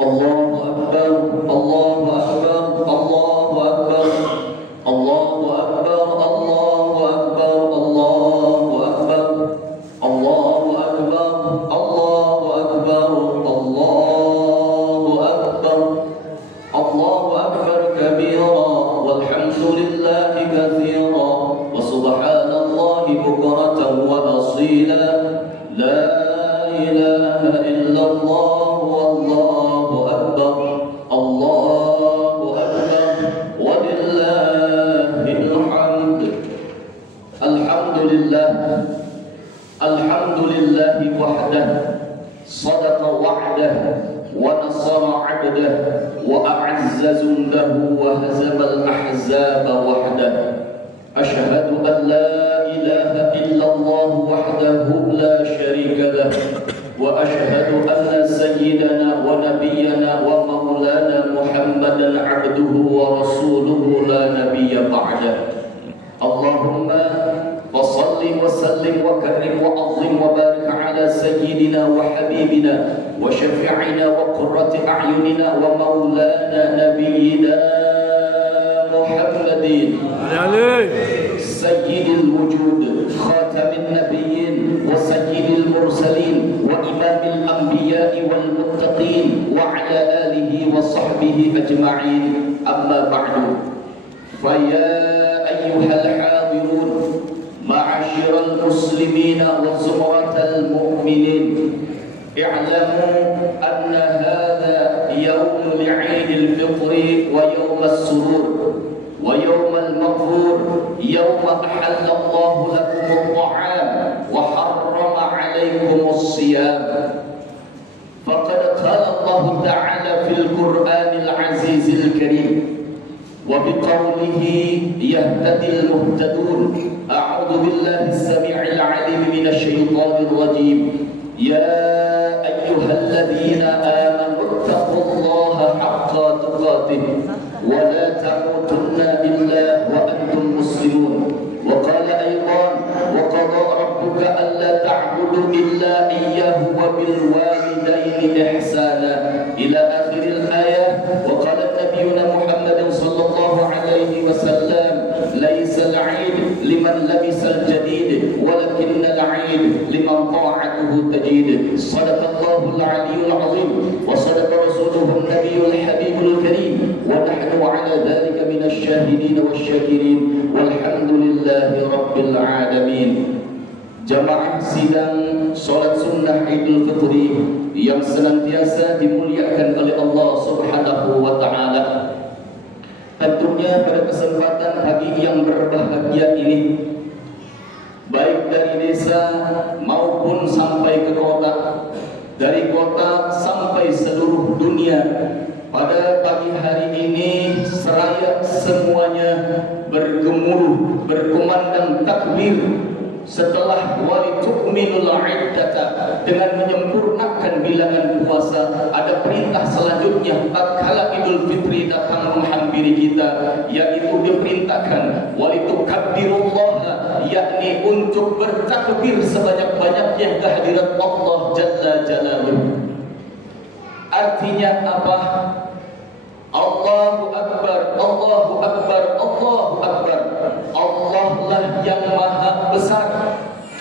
Allahu Akbar, Allahu Akbar, Allahu Akbar, Allahu Akbar, Allahu Akbar, Allahu Akbar, Allahu Akbar, Allahu Akbar, Allahu Akbar, Allahu Akbar kabira, walhamdulillahi katsira, wa subhanallahi bukratan wa asila, la ilaha illallah. Alhamdulillah wahdah sadaqa wa'dah wa nasara 'abdah wa a'azza jundahu wa hazama al-ahzaba wahdah. Asyhadu an la ilaha illallah wahdahu la syarika lah wa asyhadu anna sayyidana wa nabiyyana wa maulana Muhammadan 'abduhu wa rasuluhu la nabiyya ba'dah. Allahumma وصل وسلم وكرم وعظم وبارك على سيدنا وحبيبنا وشفيعنا وقرة أعيننا ومولانا نبينا محمد سيد الوجود خاتم النبيين وسيد المرسلين وإمام الأنبياء والمتقين وعلى آله وصحبه أجمعين. أما بعد، فيا أيها الحاضرون معاشر المسلمين وزمرة المؤمنين، اعلموا أن هذا يوم لعيد الفطر ويوم السرور ويوم المغفور، يوم أحل الله لكم الطعام وحرم عليكم الصيام. فقد قال الله تعالى في القرآن العزيز الكريم وبقوله يهتدي المهتدون: أعوذ بالله السميع العليم من الشيطان الرجيم، يا أيها الذين آمنوا اتقوا الله حق تقاته ولا تموتن إلا وأنتم مسلمون. وقال أيضا: وقضى ربك ألا تعبدوا إلا إياه وبالوالدين إحسانا، إلى آخر الآية. وقال نبينا محمد صلى الله عليه وسلم: ليس العيد لمن لبس الجديد ولكن العيد لمن طاعته تجيد. صدق الله العلي العظيم وصدق رسوله النبي الحبيب الكريم، ونحن على ذلك من الشاهدين والشاكرين، والحمد لله رب العالمين. Jamaah sidang salat sunnah Idul Fitri yang senantiasa dimuliakan oleh Allah Subhanahu wa taala. Tentunya pada kesempatan pagi yang berbahagia ini, baik dari desa maupun sampai ke kota, dari kota sampai seluruh dunia, pada pagi hari ini seraya semuanya bergemuruh berkumandang takbir setelah walitu'minul iddata, dengan menyempurnakan bilangan puasa. Ada perintah selanjutnya tatkala Idul Fitri datang menghampiri kita, yaitu diperintahkan walitukabbirullaha, yakni untuk bertakbir sebanyak-banyaknya kehadirat Allah Jalla Jalaluhu. Artinya apa? Allahu Akbar, Allahu Akbar, Allahu Akbar. Allah lah yang maha besar.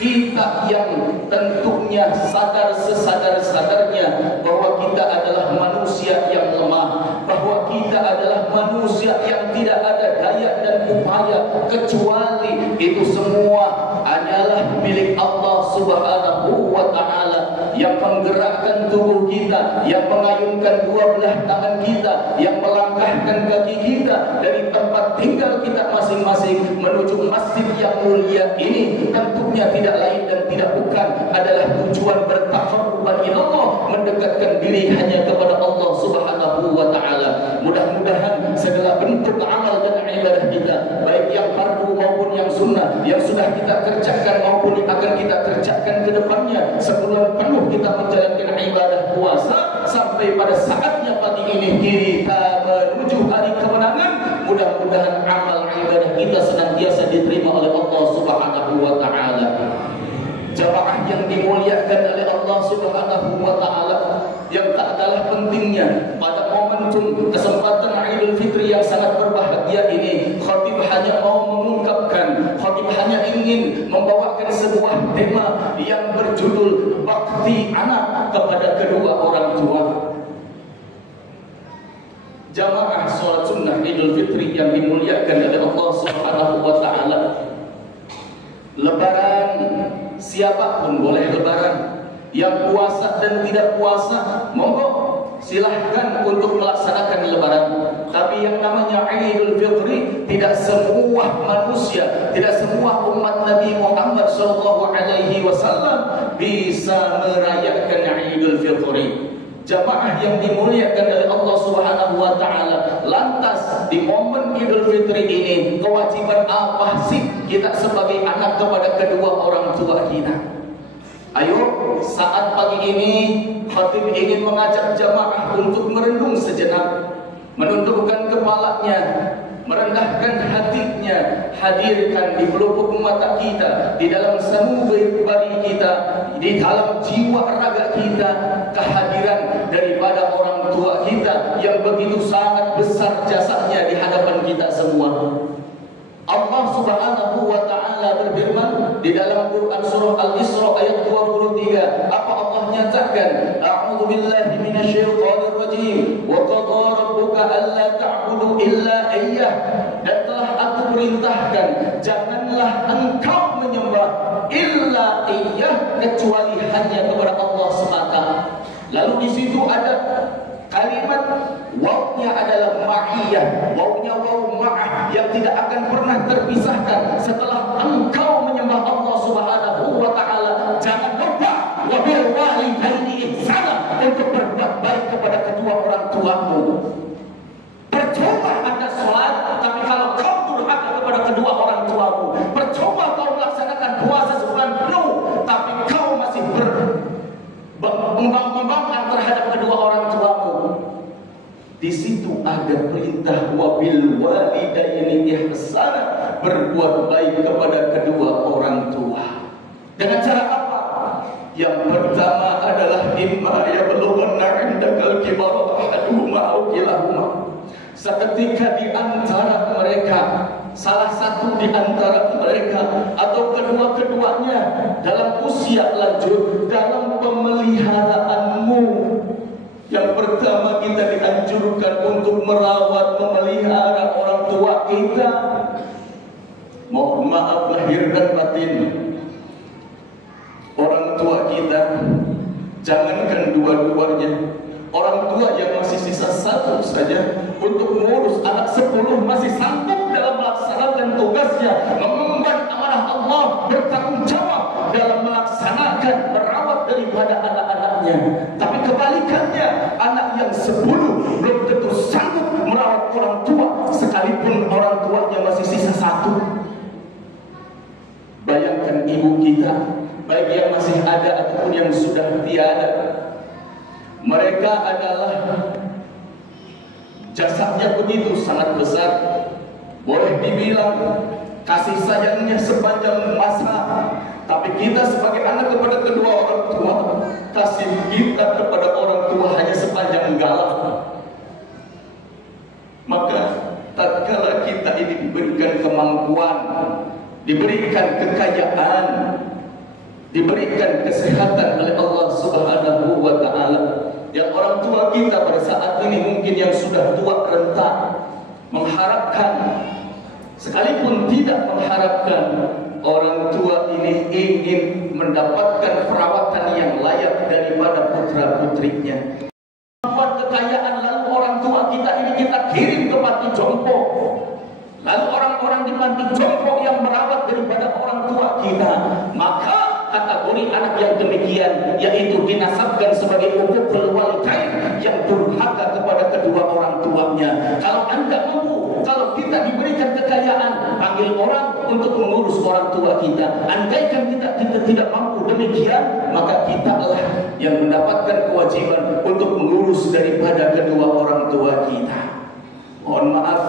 Kita yang tentunya sadar sesadar-sadarnya bahwa kita adalah manusia yang lemah, bahwa kita adalah manusia yang tidak ada daya dan upaya, kecuali itu semua adalah milik Allah Subhanahu wa taala, yang menggerakkan tubuh kita, yang mengayunkan dua belah tangan kita, yang melangkahkan kaki kita dari tempat tinggal kita masing-masing menuju masjid yang mulia ini. Tentunya tidak lain dan tidak bukan adalah tujuan bertaqarruban ila Allah, mendekatkan diri hanya kepada Allah Subhanahu wa taala. Mudah-mudahan segala bentuk amal dan ibadah kita, baik yang fardu maupun yang sunnah, yang sudah kita kerjakan maupun yang akan kita kerjakan ke depannya, sebulan penuh kita menjalankan ibadah puasa sampai pada saatnya pagi ini kita menuju hari kemenangan. Mudah-mudahan amal ibadah kita senantiasa diterima oleh Allah Subhanahu wa taala. Jamaah yang dimuliakan oleh Allah Subhanahu wa taala, yang tak kalah pentingnya pada momentum kesempatan Idul Fitri yang sangat berbahagia ini, khatib hanya mau mengungkapkan, khatib hanya ingin membawakan sebuah tema yang berjudul bakti anak kepada kedua orang tua. Jamaah sholat sunnah Idul Fitri yang dimuliakan oleh Allah Subhanahu wa Ta'ala, Lebaran, siapapun boleh lebaran. Yang puasa dan tidak puasa, monggo silahkan untuk melaksanakan lebaran. Tapi yang namanya Idul Fitri, tidak semua manusia, tidak semua umat Nabi Muhammad SAW bisa merayakan Idul Fitri. Jamaah yang dimuliakan oleh Allah Subhanahu wa Ta'ala, lantas di momen Idul Fitri ini, kewajiban apa sih kita sebagai anak kepada kedua orang tua kita? Ayo, saat pagi ini khatib ingin mengajak jamaah untuk merenung sejenak, menundukkan kepalanya, merendahkan hatinya, hadirkan di pelupuk mata kita, di dalam sanubari kita, di dalam jiwa raga kita, kehadiran daripada orang tua kita yang begitu sangat besar jasanya di hadapan kita semua. Allah Subhanahu wa Ta'ala berfirman di dalam Quran surah Al-Isra ayat 23. Apa Allah nyatakan? A'udzu billahi minasyaitonir rajim. Wa qadara rabbuka alla ta'budu illa iyyah. Dan telah aku perintahkan, janganlah engkau menyembah illa iyyah, kecuali hanya kepada Allah semata. Lalu di situ ada kalimat wawnya adalah ma'iyah, wawnya waw ma'ah yang tidak akan pernah terpisahkan. Setelah engkau menyembah Allah Subhanahu wa Ta'ala, jangan lupa wa bil walidaini ihsana, untuk berbuat baik kepada kedua orang tuamu. Percuma Anda sholat, tapi kalau kau durhaka kepada kedua orang tuamu, percuma kau melaksanakan puasa sebulan penuh, tapi kau masih membangkang terhadap kedua orang tuamu. Di situ ada perintah wabil walidaini ihsana, berbuat baik kepada kedua orang tua. Dengan cara apa? Yang pertama adalah imma yablughanna 'indakal kibara ahaduhuma aw kilahuma. Seketika di antara mereka, salah satu di antara mereka atau kedua-keduanya dalam usia lanjut, dalam pemeliharaanmu, yang pertama kita dianjurkan untuk merawat, memelihara orang tua kita. Mohon maaf lahir dan batin, orang tua kita, jangankan dua-duanya, orang tua yang masih sisa satu saja untuk mengurus anak 10 masih sanggup dalam melaksanakan tugasnya, mengemban amanah Allah, bertanggung jawab dalam melaksanakan merawat daripada anak-anaknya. Tapi kebalikannya, anak yang 10 belum tentu sanggup merawat orang tua, sekalipun orang tuanya masih sisa satu. Bayangkan ibu kita, baik yang masih ada ataupun yang sudah tiada, mereka adalah jasanya begitu sangat besar. Boleh dibilang kasih sayangnya sepanjang masa. Tapi kita sebagai anak kepada kedua orang tua, kasih kita kepada orang tua hanya sepanjang galah. Maka tatkala kita ini diberikan kemampuan, diberikan kekayaan, diberikan kesehatan oleh Allah Subhanahu wa Ta'ala, yang orang tua kita pada saat ini mungkin yang sudah tua renta, mengharapkan, sekalipun tidak mengharapkan, orang tua ini ingin mendapatkan perawatan yang layak daripada putra-putrinya. Dapat kekayaan, lalu orang tua kita ini kita kirim ke panti jompo, lalu orang-orang di panti jompo yang merawat daripada orang tua kita, maka kategori anak yang demikian yaitu dinasabkan sebagai uququl walidain, yang durhaka kepada kedua orang tuanya. Kalau Anda mampu, kalau kita diberikan kekayaan, panggil orang untuk mengurus orang tua kita. Andaikan kita tidak mampu demikian, maka kita lah yang mendapatkan kewajiban untuk mengurus daripada kedua orang tua kita. Mohon maaf,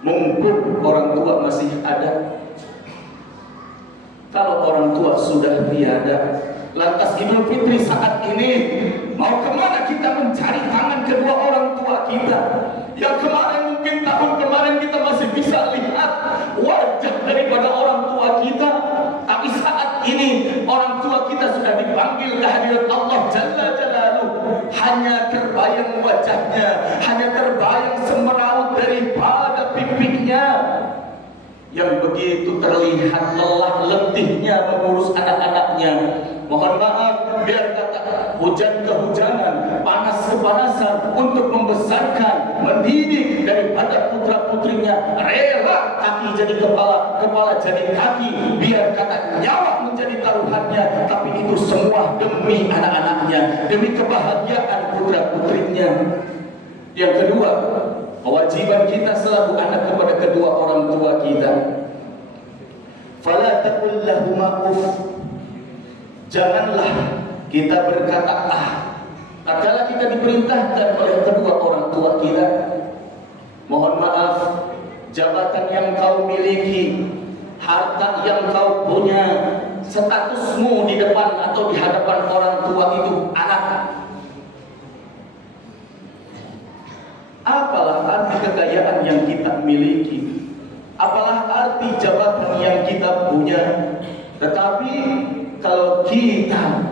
mumpung orang tua masih ada. Kalau orang tua sudah tiada, Lantas Idul Fitri saat ini, mau kemana kita mencari tangan kedua orang tua kita? Yang kemarin mungkin tahun kemarin kita masih bisa lihat wajah daripada orang tua kita, tapi saat ini orang tua kita sudah dipanggil ke hadirat Allah Jalla Jalaluhu. Hanya terbayang wajahnya, hanya terbayang semeraut daripada pipinya yang begitu terlihat lelah letihnya mengurus anak-anaknya. Mohon maaf, biar kata hujan kehujanan, panas kepanasan untuk membesarkan, mendidik daripada putra-putrinya, rela kaki jadi kepala, kepala jadi kaki, biar kata nyawa menjadi taruhannya, tapi itu semua demi anak-anaknya, demi kebahagiaan putra-putrinya. Yang kedua, kewajiban kita selaku anak kepada kedua orang tua kita. Fala taqul lahuma uff. Janganlah kita berkata tatkala kita diperintahkan oleh kedua orang tua kita. Mohon maaf, jabatan yang kau miliki, harta yang kau punya, statusmu di depan atau di hadapan orang tua itu anak. Apalah arti kekayaan yang kita miliki, apalah arti jabatan yang kita punya, tetapi kalau kita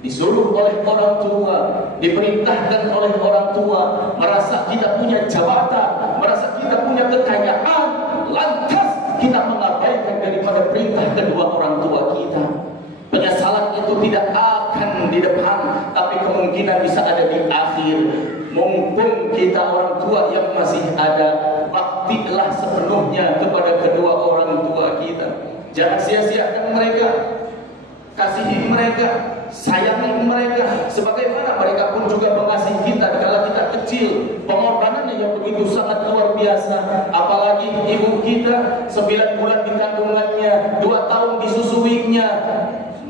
disuruh oleh orang tua, diperintahkan oleh orang tua, merasa kita punya jabatan, merasa kita punya kekayaan, lantas kita mengabaikan daripada perintah kedua orang tua kita, penyesalan itu tidak akan di depan, tapi kemungkinan bisa ada di akhir. Mumpung kita orang tua yang masih ada, baktilah sepenuhnya kepada kedua orang tua kita. Jangan sia-siakan mereka, kasihi mereka, sayangi mereka, sebagaimana mereka pun juga mengasihi kita kala kita kecil. Pengorbanannya yang begitu sangat luar biasa. Apalagi ibu kita 9 bulan di kandungannya, 2 tahun disusuinya,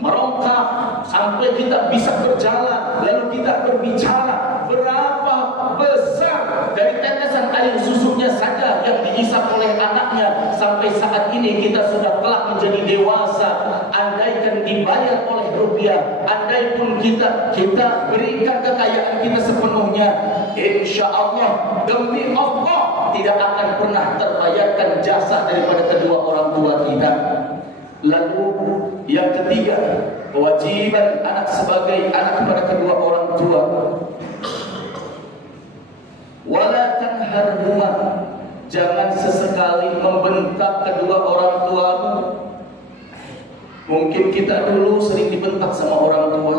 merongkak sampai kita bisa berjalan, lalu kita berbicara. Berapa besar dari tetesan air susunya saja yang dihisap oleh anaknya, sampai saat ini kita sudah kelak menjadi dewasa. Andaikan dibayar oleh rupiah, andai pun kita berikan kekayaan kita sepenuhnya, insya Allah, demi Allah, tidak akan pernah terbayarkan jasa daripada kedua orang tua kita. Lalu yang ketiga, kewajiban anak sebagai anak kepada kedua orang tua. Wala tanharhuma, jangan sesekali membentak kedua orang tuamu. Mungkin kita dulu sering dibentak sama orang tua,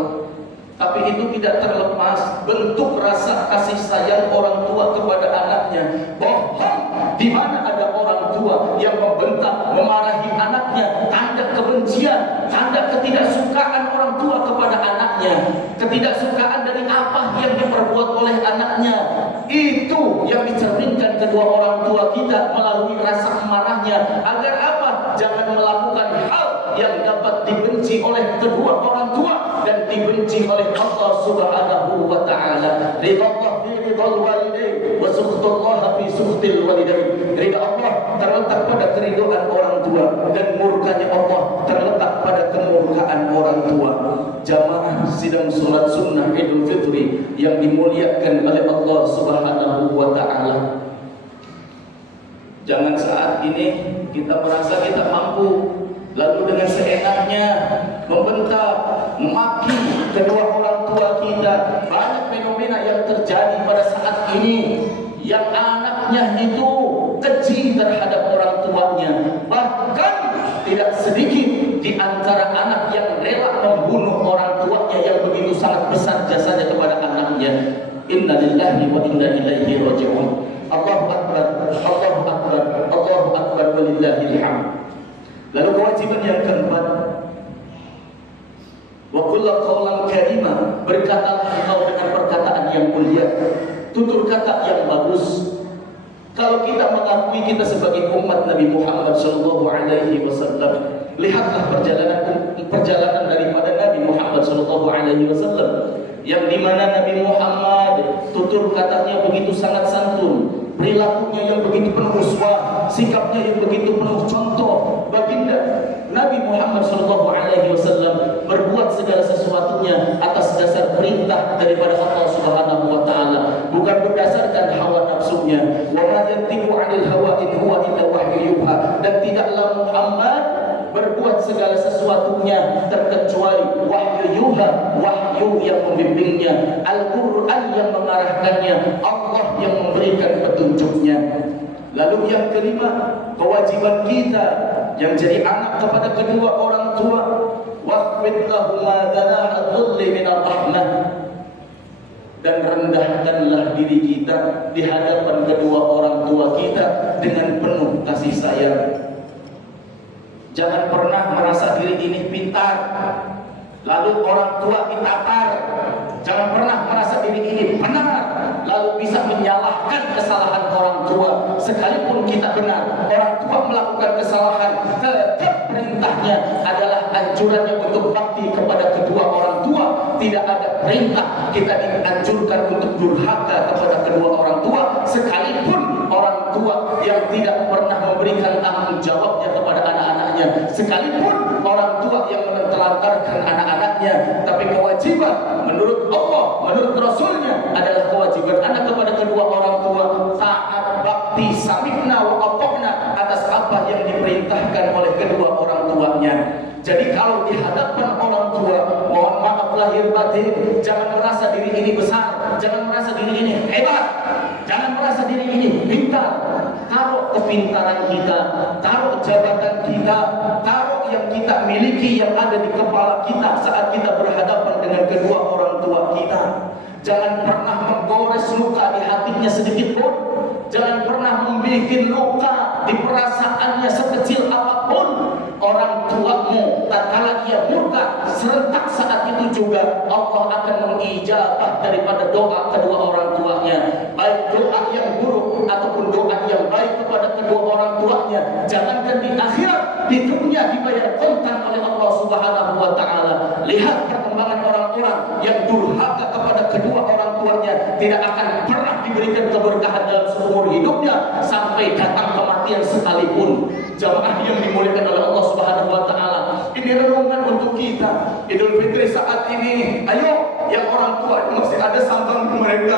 tapi itu tidak terlepas bentuk rasa kasih sayang orang tua kepada anaknya. Bohong di mana ada orang tua yang membentak, memarahi anaknya, tanda kebencian, tanda ketidaksukaan orang tua kepada anaknya, ketidaksukaan dari apa yang diperbuat oleh anaknya. Itu yang dicerminkan kedua orang tua kita melalui rasa marahnya. Agar apa? Jangan melakukan hal yang dapat dibenci oleh kedua orang tua dan dibenci oleh Allah Subhanahu wa taala. Ridha Allah fi ridhal walidain wa sukhtullah fi sukhtil walidain. Ridha Allah terletak pada keridhaan orang tua dan murkanya Allah terletak pada kemurkaan orang tua. Jamaah sidang salat sunnah Idul Fitri yang dimuliakan oleh Allah Subhanahu wa taala. Jangan saat ini kita merasa kita mampu, lalu dengan seenaknya membentak, memaki kedua orang tua kita. Banyak fenomena yang terjadi pada saat ini, yang anaknya itu keji terhadap orang tuanya. Bahkan tidak sedikit di antara anak yang rela membunuh orang tuanya yang begitu sangat besar jasanya kepada anaknya. Inna lillahi wa inna ilaihi raji'un. Allahu akbar, Allahu akbar, Allahu akbar, walillahil hamd. Lalu kewajiban yang keempat, wa kullu qawlan karima, berkatalah engkau dengan perkataan yang mulia, tutur kata yang bagus. Kalau kita mengakui kita sebagai umat Nabi Muhammad sallallahu alaihi wasallam, lihatlah perjalanan daripada Nabi Muhammad sallallahu alaihi wasallam, yang dimana Nabi Muhammad tutur katanya begitu sangat santun, perilakunya yang begitu penuh uswah, sikapnya yang begitu penuh contoh. Baginda Nabi Muhammad SAW berbuat segala sesuatunya atas dasar perintah daripada Allah Subhanahu wa taala, bukan berdasarkan hawa nafsunya. Wa ma yantiqu 'anil hawa in huwa illa wahyu yuha. Dan tidaklah Muhammad berbuat segala sesuatunya terkecuali wahyu yuha, wahyu yang membimbingnya, Al-Quran yang mengarahkannya, Allah yang memberikan petunjuknya. Lalu yang kelima, kewajiban kita yang jadi anak kepada kedua orang tua, waqfid lahuma dana'a dhulli minal rahmah, dan rendahkanlah diri kita di hadapan kedua orang tua kita dengan penuh kasih sayang. Jangan pernah merasa diri ini pintar lalu orang tua ditatar. Jangan pernah merasa diri ini benar lalu bisa menyalahkan kesalahan orang tua. Sekalipun kita benar, orang tua melakukan kesalahan, tetap perintahnya adalah anjurannya untuk bakti kepada kedua orang tua. Tidak ada perintah kita dianjurkan untuk durhaka kepada kedua orang tua, sekalipun orang tua yang tidak pernah memberikan tanggung jawabnya kepada anak-anaknya, sekalipun orang tua yang menelantarkan anak-anaknya. Tapi kewajiban menurut Allah, menurut Rasulnya adalah kewajiban anak kepada kedua orang tua taat, bakti, samikna wa atokna atas apa yang diperintahkan oleh kedua orang tuanya. Jadi kalau di hadapan orang tua, mohon maaf lahir batin, jangan merasa diri ini besar, jangan merasa diri ini hebat, jangan merasa diri ini pintar. Taruh kepintaran kita, taruh jabatan kita, taruh yang kita miliki yang ada di kepala kita saat kita berhadapan dengan kedua orang tua kita. Jangan pernah menggores luka di hatinya sedikit pun. Jangan pernah membuat luka di perasaannya sekecil apapun. Orang tuamu tatkala ia murka, serentak saat itu juga Allah akan mengijabah daripada doa kedua orang tuanya, baik doa yang buruk ataupun doa yang baik kepada kedua orang tuanya. Jangankan di akhirat, di dunia dibayar kontan oleh Allah Subhanahu wa taala. Lihat perkembangan orang-orang yang durhaka kepada kedua orang tuanya, tidak akan pernah diberikan keberkahan dalam seumur hidupnya sampai datang kematian sekalipun. Jamaah yang dimuliakan oleh Allah Subhanahu wa taala, ini renungan untuk kita. Idul Fitri saat ini, ayo yang orang tua masih ada sampai mereka,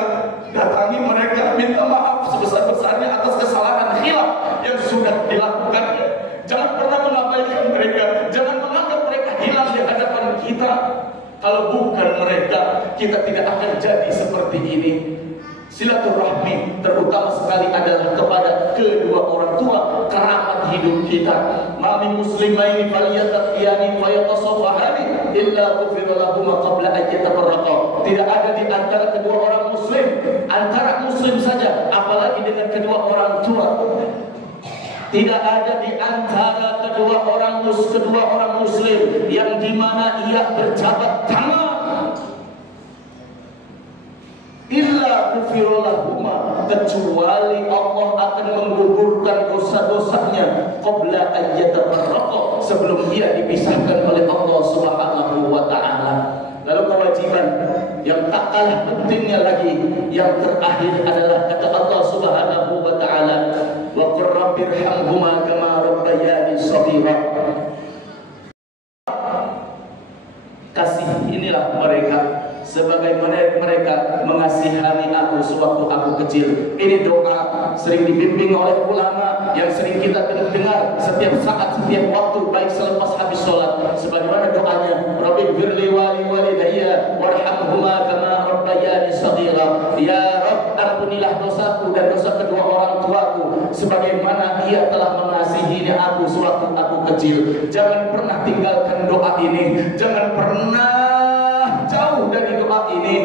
datangi mereka, minta maaf sebesar-besarnya atas kesalahan khilaf yang sudah dilakukan. Jangan pernah mengabaikan mereka, jangan menganggap mereka hilang di hadapan kita. Kalau bukan mereka, kita tidak akan jadi seperti ini. Silaturahmi terutama sekali adalah kepada kedua orang tua, kerabat hidup kita. Mami muslimaini faliyataqiyani fayatasawwahani illa ghufira lahum qabla an yatafarraqa. Tidak ada di antara kedua orang muslim, antara muslim saja, apalagi dengan kedua orang tua. Tidak ada di antara kedua orang muslim yang dimana ia berjabat tangan illa kufirulahuma, kecuali Allah akan menggugurkan dosa-dosanya qabla an yatafarraqa, sebelum ia dipisahkan oleh Allah Subhanahu wa taala. Lalu kewajiban yang tak kalah pentingnya lagi, yang terakhir adalah kata Allah Subhanahu wa taala, wa qur rabbirhamhuma kama rabbayani shaghira. Kasih inilah mereka sebagaimana mereka mengasihani aku sewaktu aku kecil. Ini doa sering dibimbing oleh ulama yang sering kita dengar setiap saat, setiap waktu, baik selepas habis sholat. Sebagaimana doanya, Rabbighfirli wa liwalidayya warhamhuma kama rabbayani shaghira. Ya Rabb, ampunilah dosaku dan dosa kedua orang tuaku sebagaimana ia telah mengasihi aku sewaktu aku kecil. Jangan pernah tinggalkan doa ini, jangan pernah jauh dari doa ini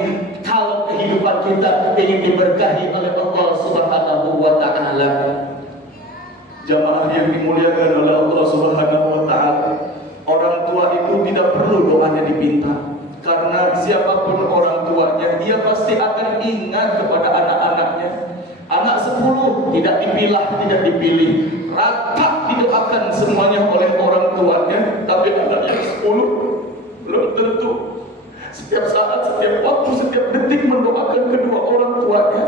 kalau kehidupan kita ingin diberkahi oleh Allah Subhanahu wa taala. Jamaah yang dimuliakan oleh Allah Subhanahu wa taala, orang tua itu tidak perlu doanya dipinta, karena siapapun orang tuanya, dia pasti akan ingat kepada anak-anaknya. Anak 10 tidak dipilah, tidak dipilih, rata didoakan semuanya oleh orang tuanya. Tapi anak yang 10 belum tentu setiap saat, setiap waktu, setiap detik mendoakan kedua orang tuanya,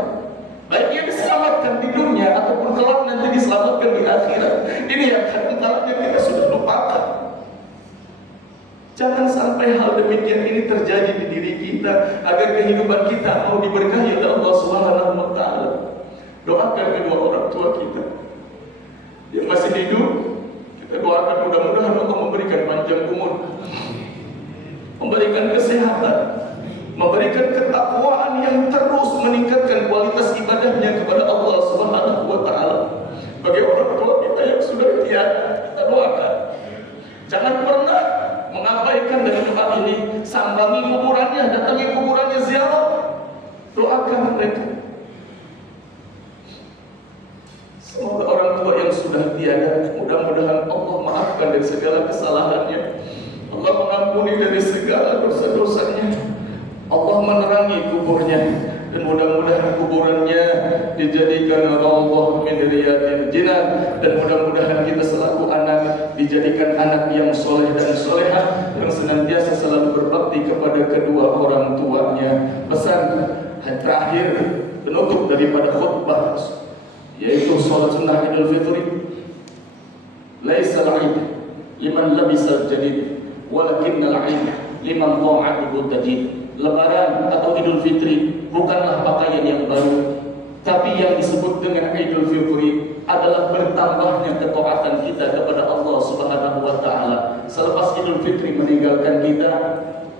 baik ia diselamatkan di dunia diselamatkan di akhirat. Ini yang kadang-kadang kita sudah lupakan. Jangan sampai hal demikian ini terjadi di diri kita, agar kehidupan kita mau diberkahi oleh Allah Subhanahu wa taala. Doakan kedua orang tua kita yang masih hidup, kita doakan mudah-mudahan Allah memberikan panjang umur, memberikan kesehatan, memberikan ketakwaan yang terus meningkatkan kualitas ibadahnya kepada Allah Subhanahu wa taala. Bagi orang tua kita yang sudah tiada, kita doakan. Jangan pernah mengabaikan dengan doa ini. Sambangi kuburannya, datangi kuburannya, ziarah, doakan mereka. Semoga orang tua yang sudah tiada, mudah-mudahan Allah maafkan dari segala kesalahannya, Allah mengampuni dari segala dosa-dosanya, Allah menerangi kuburnya, dan mudah-mudahan kuburannya dijadikan rawdah min riyadil jinan, dan mudah-mudahan kita selaku anak dijadikan anak yang soleh dan solehah, yang senantiasa selalu berbakti kepada kedua orang tuanya. Pesan terakhir penutup daripada khutbah, yaitu salat sunnah Idul Fitri. Laisa al-'id liman labisa al-jadid, walakinnal 'id liman ta'atuhu tajid. Lebaran atau Idul Fitri bukanlah pakaian yang baru, tapi yang disebut dengan Idul Fitri adalah bertambahnya ketaatan kita kepada Allah Subhanahu wa taala. Selepas Idul Fitri meninggalkan kita,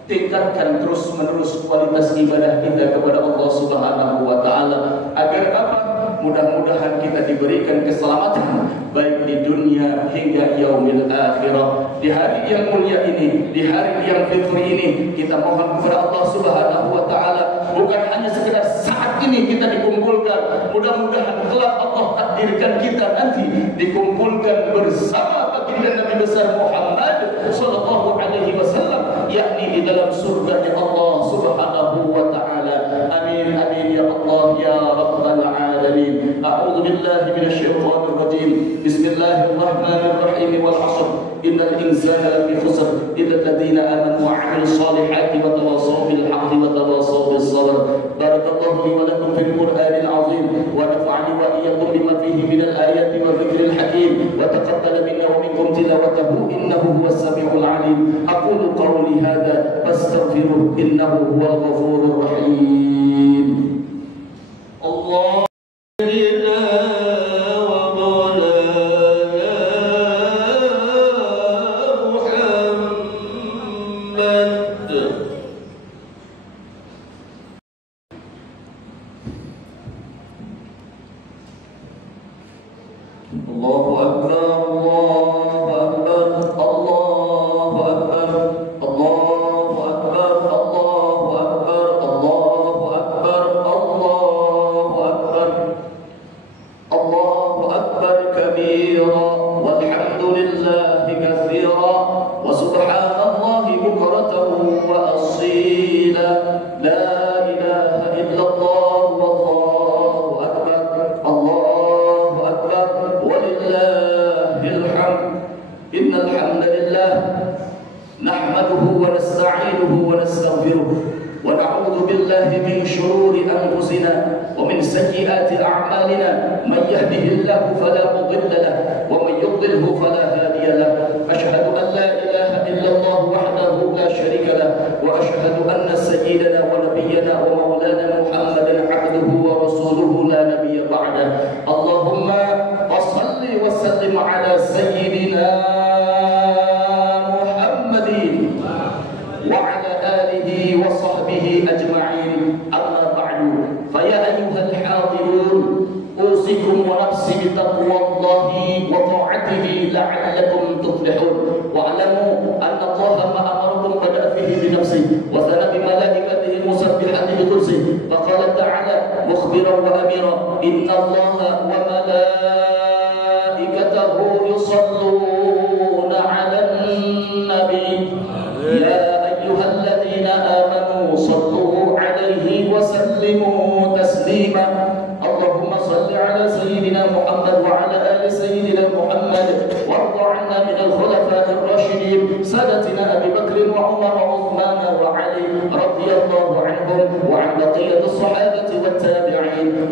tingkatkan terus-menerus kualitas ibadah kita kepada Allah Subhanahu wa taala, agar apa? Mudah-mudahan kita diberikan keselamatan baik di dunia hingga yaumil akhirah. Di hari yang mulia ini, di hari yang fitri ini, kita mohon kepada Allah Subhanahu wa taala, bukan hanya sekedar saat ini kita dikumpulkan, mudah-mudahan kelak Allah takdirkan kita nanti dikumpulkan bersama baginda Nabi besar Muhammad sallallahu alaihi wasallam, yakni di dalam surga Allah Subhanahu wa taala. Amin amin ya Allah ya rabbal alamin. A'udzu billahi minasyaitonir rajim. Bismillahirrahmanirrahim. Wal 'ashr innal insana lafi khusr illa alladziina aamanu wa 'amilus solihati wa tawassaw bil haqqi wa tawassaw bis sabr. Barakallahu li wa lakum fil Qur'anil 'azim wa nafa'ani wa iyyakum bima fihi minal ayati wa dzikril hakim wa taqabbal minna wa minkum tilawatahu innahu huwas samiul 'alim. Aqulu qawli hadza fastaghfiruhu innahu huwal ghafurur rahim. Allah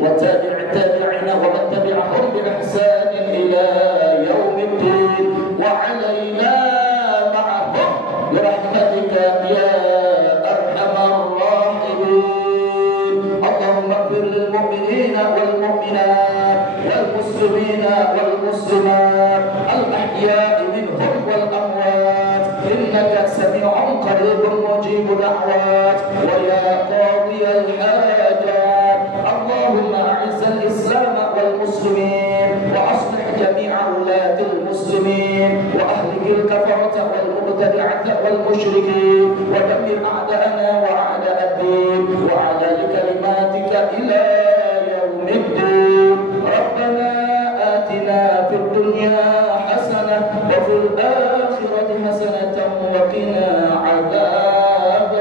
والتابعين ومن تبعهم بإحسان المؤمنين والمؤمنات والمسلمين والمسلمات الأحياء منهم والأموات إنك سميع قريب مجيب دعوات ويا قاضي الحاجات اللهم أعز الإسلام والمسلمين وأصلح جميع ولاة المسلمين وأهلك الكفرة والمبتدعة والمشركين ودمر أعداءنا وأعداء الدين وأعلى لكلماتك إلى يوم الدين ربنا آتنا في الدنيا حسنة وفي الآخرة حسنة وقنا عذاب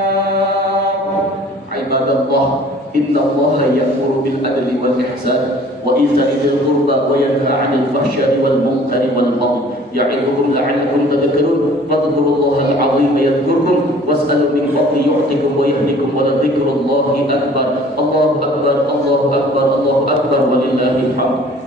النار عباد الله إن الله يأمر بالعدل والإحسان وإيتاء ذي القربى وينهى عن الفحشاء والمنكر والبغي يعظكم لعلكم تذكرون فاذكروا الله العظيم يذكركم واسألوا من فضله يعطكم ويهدكم ولذكر الله أكبر الله أكبر الله أكبر الله أكبر ولله الحمد